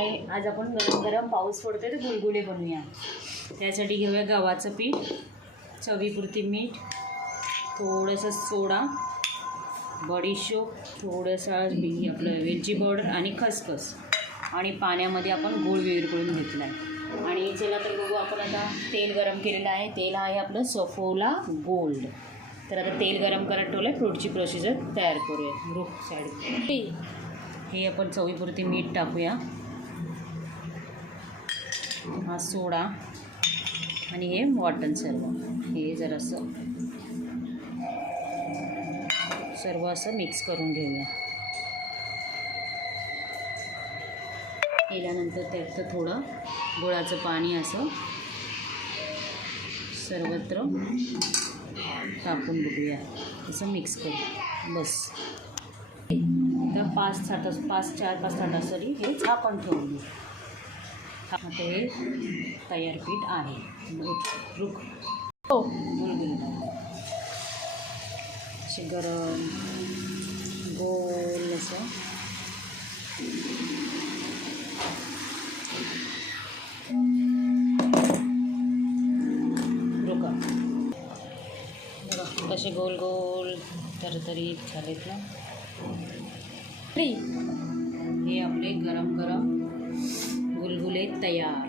आहे. आज आपण गरम गरम पाऊस पडतोय तर गुलगुले बनवूया. त्यासाठी घेऊया गव्हाचं पीठ, चवीपुरती मीठ, थोडंसं सोडा, बडीशोप, थोडंसं आपलं वेलची पावडर आणि खसखस आणि पाण्यामध्ये आपण गूळ विरघळून घेतला आहे. आणि चला तर बघू आपण आता तेल गरम केलेलं आहे. तेल आहे आपलं सफोला गोल्ड. तर आता तेल गरम करत ठेवलं आहे. पुढची प्रोसिजर तयार करूया. रुख साईड हे आपण चवीपुरती मीठ टाकूया, हा सोडा आणि हे वाटण हे जरासं सर्व असं मिक्स करून घेऊया. केल्यानंतर त्यात थोडं गुळाचं पाणी असं सर्वत्र टाकून बघूया, असं मिक्स करू. बस तर 4-5 तासासाठी हे झाकण ठेवून घेऊ. आता हे तयार पीठ आहे. रुख हो असे गरम गोल असं रुका बघा कसे गोल गोल तरतरीत झालेत ना. हे आपले गरम गरम गुलगुले तयार.